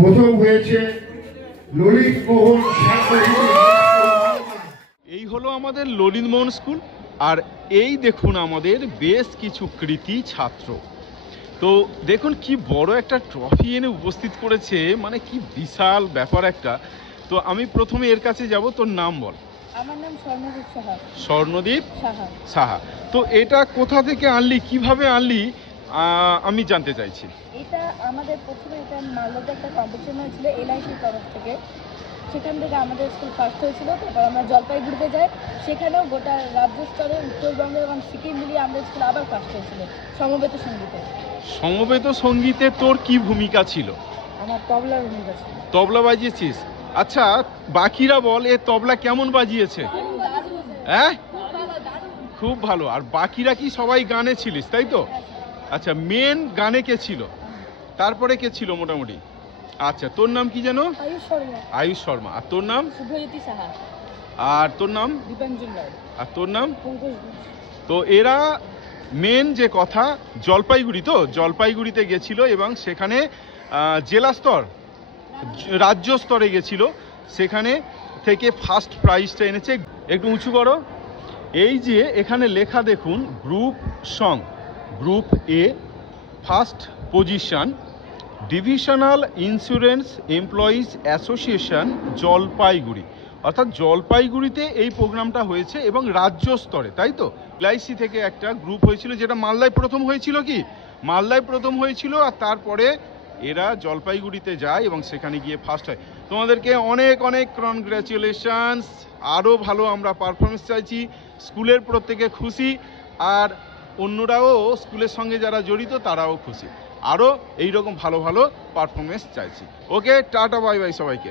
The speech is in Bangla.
প্রথম হয়েছে ললিত মোহন। এই হলো আমাদের ললিত মোহন স্কুল। আর এই দেখুন আমাদের বেশ কিছু কৃতি ছাত্র। তো দেখুন কি বড় একটা ট্রফি এনে উপস্থিত করেছে, মানে কি বিশাল ব্যাপার একটা। তো আমি প্রথমে এর কাছে যাব, তোর নাম বল। আমার নাম স্বর্ণদীপ সাহা। স্বর্ণদীপ সাহা। সাহা। তো এটা কোথা থেকে আনলি, কিভাবে আনলি, আমি জানতে চাইছি। এটা আমাদের প্রথমে এটা মালদাতে একটা কম্পিটিশন হয়েছিল এলআইসির তরফ থেকে, সেখান থেকে আমাদের স্কুল ফার্স্ট হয়েছিল। তারপর আমরা জলপাইগুড়িতে যাই, সেখানেও গোটা রাজ্য স্তরে উত্তরবঙ্গ এবং সিকিম মিলিয়ে আমাদের স্কুল আবার ফার্স্ট হয়েছিল সমবেত সঙ্গীতে। সমবেত সঙ্গীতে তোর কি ভূমিকা ছিল? আমার তবলার ভূমিকা ছিল। তবলা বাজিয়েছিস? আচ্ছা, বাকিরা বল এ তবলা কেমন বাজিয়েছে? হ্যাঁ, খুব ভালো। আর বাকিরা কি সবাই গানে ছিলিস, তাই তো? আচ্ছা, মেন গানে কে ছিল? তারপরে কে ছিল মোটামুটি? আচ্ছা, তোর নাম কি যেন? আয়ুষ শর্মা। আয়ুষ শর্মা। আর তোর নাম? শুভজ্যোতি সাহা। আর তোর নাম? দীপাঞ্জন রায়। আর তোর নাম? পঙ্কজ ঘোষ। তো এরা মেন যে কথা, জলপাইগুড়ি, তো জলপাইগুড়িতে গেছিল এবং সেখানে জেলা স্তর, রাজ্য স্তরে গেছিল, সেখানে থেকে ফার্স্ট প্রাইজটা এনেছে। একটু উঁচু করো। এই যে এখানে লেখা দেখুন, গ্রুপ সং, গ্রুপ এ first position, divisional insurance employees association Jalpaiguri. অর্থাৎ জলপাইগুড়িতে এই প্রোগ্রামটা হয়েছে এবং রাজ্য স্তরে, তাই তো? এলআইসি থেকে একটা গ্রুপ হয়েছিল, যেটা মালদায় প্রথম হয়েছিল। কি মালদায় প্রথম হয়েছিল, আর তারপরে এরা জলপাইগুড়িতে যায় এবং সেখানে গিয়ে ফার্স্ট হয়। তোমাদেরকে অনেক অনেক কনগ্রাচুলেশনস। আরও ভালো আমরা পারফরমেন্স চাইছি, স্কুলের প্রত্যেকে খুশি, আর অন্যরাও স্কুলের সঙ্গে যারা জড়িত তারাও খুশি। আরও এইরকম ভালো ভালো পারফরমেন্স চাইছি। ওকে, টাটা, বাই বাই সবাইকে।